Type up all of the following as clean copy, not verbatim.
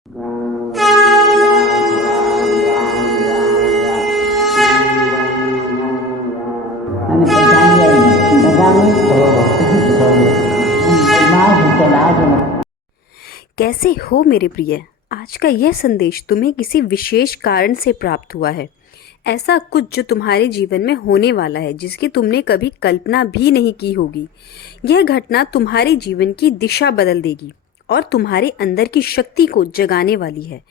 અને બધાને कैसे हो मेरे प्रिय। आज का यह संदेश तुम्हें किसी विशेष कारण से प्राप्त हुआ है। ऐसा कुछ जो तुम्हारे जीवन में होने वाला है, जिसकी तुमने कभी कल्पना भी नहीं की होगी। यह घटना तुम्हारे जीवन की दिशा बदल देगी और तुम्हारे अंदर की शक्ति को जगाने वाली है।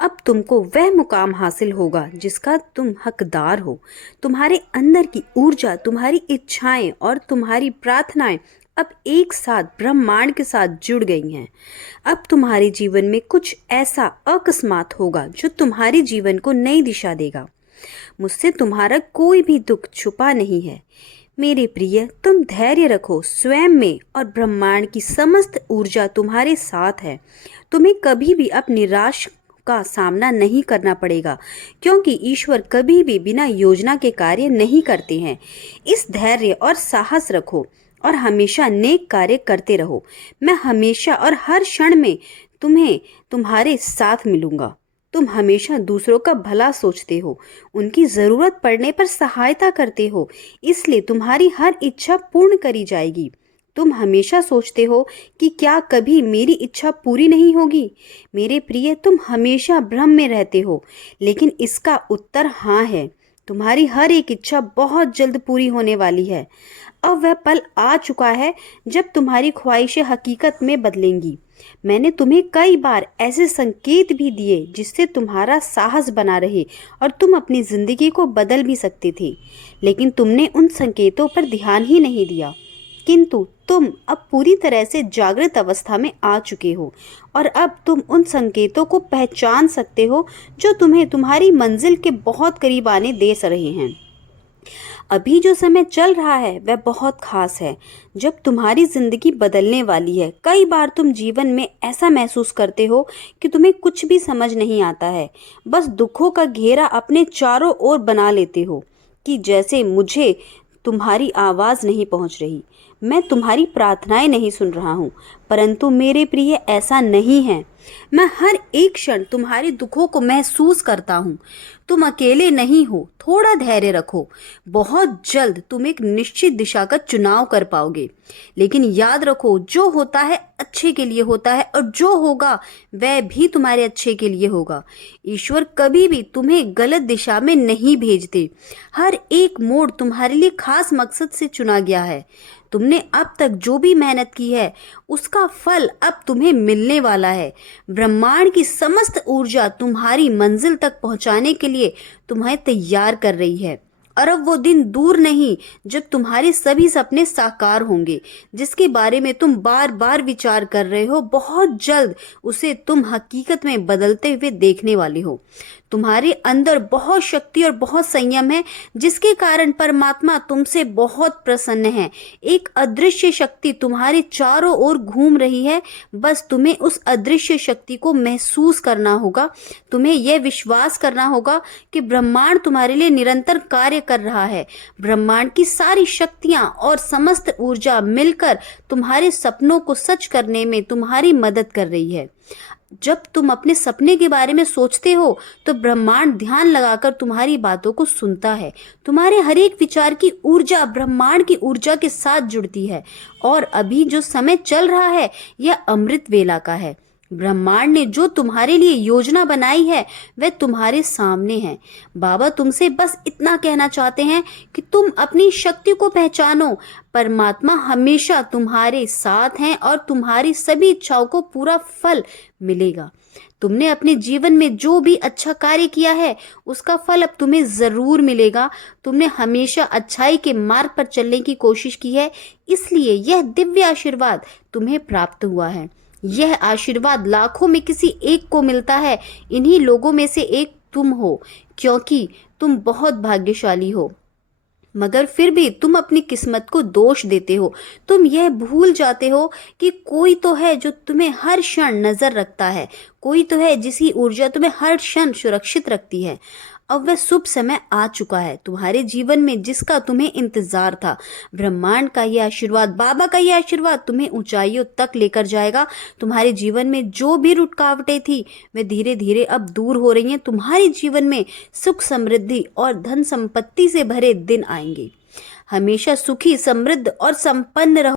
अब तुमको वह मुकाम हासिल होगा जिसका तुम हकदार हो। तुम्हारे अंदर की ऊर्जा, तुम्हारी इच्छाएं और तुम्हारी प्रार्थनाएं अब एक साथ ब्रह्मांड के साथ जुड़ गई हैं। अब तुम्हारे जीवन में कुछ ऐसा अकस्मात होगा जो तुम्हारे जीवन को नई दिशा देगा। मुझसे तुम्हारा कोई भी दुख छुपा नहीं है मेरे प्रिय। तुम धैर्य रखो स्वयं में और ब्रह्मांड की समस्त ऊर्जा तुम्हारे साथ है। तुम्हें कभी भी अब निराश का सामना नहीं करना पड़ेगा, क्योंकि ईश्वर कभी भी बिना योजना के कार्य नहीं करते हैं। इस धैर्य और साहस रखो और हमेशा नेक कार्य करते रहो। मैं हमेशा और हर क्षण में तुम्हारे साथ मिलूंगा। तुम हमेशा दूसरों का भला सोचते हो, उनकी ज़रूरत पड़ने पर सहायता करते हो, इसलिए तुम्हारी हर इच्छा पूर्ण करी जाएगी। तुम हमेशा सोचते हो कि क्या कभी मेरी इच्छा पूरी नहीं होगी। मेरे प्रिय, तुम हमेशा भ्रम में रहते हो, लेकिन इसका उत्तर हाँ है। तुम्हारी हर एक इच्छा बहुत जल्द पूरी होने वाली है। अब वह पल आ चुका है जब तुम्हारी ख्वाहिशें हकीकत में बदलेंगी। मैंने तुम्हें कई बार ऐसे संकेत भी दिए जिससे तुम्हारा साहस बना रहे और तुम अपनी जिंदगी को बदल भी सकते थे, लेकिन तुमने उन संकेतों पर ध्यान ही नहीं दिया। किंतु तुम अब पूरी तरह से जागृत अवस्था में आ चुके हो और अब तुम उन संकेतों को पहचान सकते हो जो तुम्हें तुम्हारी मंजिल के बहुत करीब आने दे रहे हैं। अभी जो समय चल रहा है वह बहुत खास है, जब तुम्हारी जिंदगी बदलने वाली है। कई बार तुम जीवन में ऐसा महसूस करते हो कि तुम्हें कुछ भी समझ नहीं आता है, बस दुखों का घेरा अपने चारों ओर बना लेते हो कि जैसे मुझे तुम्हारी आवाज़ नहीं पहुंच रही, मैं तुम्हारी प्रार्थनाएं नहीं सुन रहा हूँ। परंतु मेरे प्रिय, ऐसा नहीं है। मैं हर एक क्षण तुम्हारे दुखों को महसूस करता हूँ। तुम अकेले नहीं हो। थोड़ा धैर्य रखो, बहुत जल्द तुम एक निश्चित दिशा का चुनाव कर पाओगे। लेकिन याद रखो, जो होता है अच्छे के लिए होता है और जो होगा वह भी तुम्हारे अच्छे के लिए होगा। ईश्वर कभी भी तुम्हें गलत दिशा में नहीं भेजते। हर एक मोड़ तुम्हारे लिए खास मकसद से चुना गया है। तुमने अब तक जो भी मेहनत की है उसका फल अब तुम्हें मिलने वाला है। ब्रह्मांड की समस्त ऊर्जा तुम्हारी मंजिल तक पहुंचाने के लिए तुम्हें तैयार कर रही है। और अब वो दिन दूर नहीं जब तुम्हारे सभी सपने साकार होंगे, जिसके बारे में तुम बार बार विचार कर रहे हो। बहुत जल्द उसे तुम हकीकत में बदलते हुए देखने वाले हो। तुम्हारे अंदर बहुत शक्ति और बहुत संयम है, जिसके कारण परमात्मा तुमसे बहुत प्रसन्न है। एक अदृश्य शक्ति तुम्हारे चारों ओर घूम रही है। बस तुम्हें उस अदृश्य शक्ति को महसूस करना होगा। तुम्हें यह विश्वास करना होगा कि ब्रह्मांड तुम्हारे लिए निरंतर कार्य कर रहा है। ब्रह्मांड की सारी शक्तियां और समस्त ऊर्जा मिलकर तुम्हारे सपनों को सच करने में तुम्हारी मदद कर रही है। जब तुम अपने सपने के बारे में सोचते हो तो ब्रह्मांड ध्यान लगाकर तुम्हारी बातों को सुनता है। तुम्हारे हर एक विचार की ऊर्जा ब्रह्मांड की ऊर्जा के साथ जुड़ती है। और अभी जो समय चल रहा है यह अमृत वेला का है। ब्रह्मांड ने जो तुम्हारे लिए योजना बनाई है वह तुम्हारे सामने है। बाबा तुमसे बस इतना कहना चाहते हैं कि तुम अपनी शक्ति को पहचानो। परमात्मा हमेशा तुम्हारे साथ हैं और तुम्हारी सभी इच्छाओं को पूरा फल मिलेगा। तुमने अपने जीवन में जो भी अच्छा कार्य किया है उसका फल अब तुम्हें जरूर मिलेगा। तुमने हमेशा अच्छाई के मार्ग पर चलने की कोशिश की है, इसलिए यह दिव्य आशीर्वाद तुम्हें प्राप्त हुआ है। यह आशीर्वाद लाखों में किसी एक को मिलता है। इन्हीं लोगों में से एक तुम हो, क्योंकि तुम बहुत भाग्यशाली हो। मगर फिर भी तुम अपनी किस्मत को दोष देते हो। तुम यह भूल जाते हो कि कोई तो है जो तुम्हें हर क्षण नजर रखता है। कोई तो है जिसकी ऊर्जा तुम्हें हर क्षण सुरक्षित रखती है। अब वह शुभ समय आ चुका है तुम्हारे जीवन में, जिसका तुम्हें इंतजार था। ब्रह्मांड का ये आशीर्वाद, बाबा का ये आशीर्वाद तुम्हें ऊंचाइयों तक लेकर जाएगा। तुम्हारे जीवन में जो भी रुकावटें थी वे धीरे धीरे अब दूर हो रही हैं। तुम्हारे जीवन में सुख, समृद्धि और धन संपत्ति से भरे दिन आएंगे। हमेशा सुखी, समृद्ध और संपन्न रहो।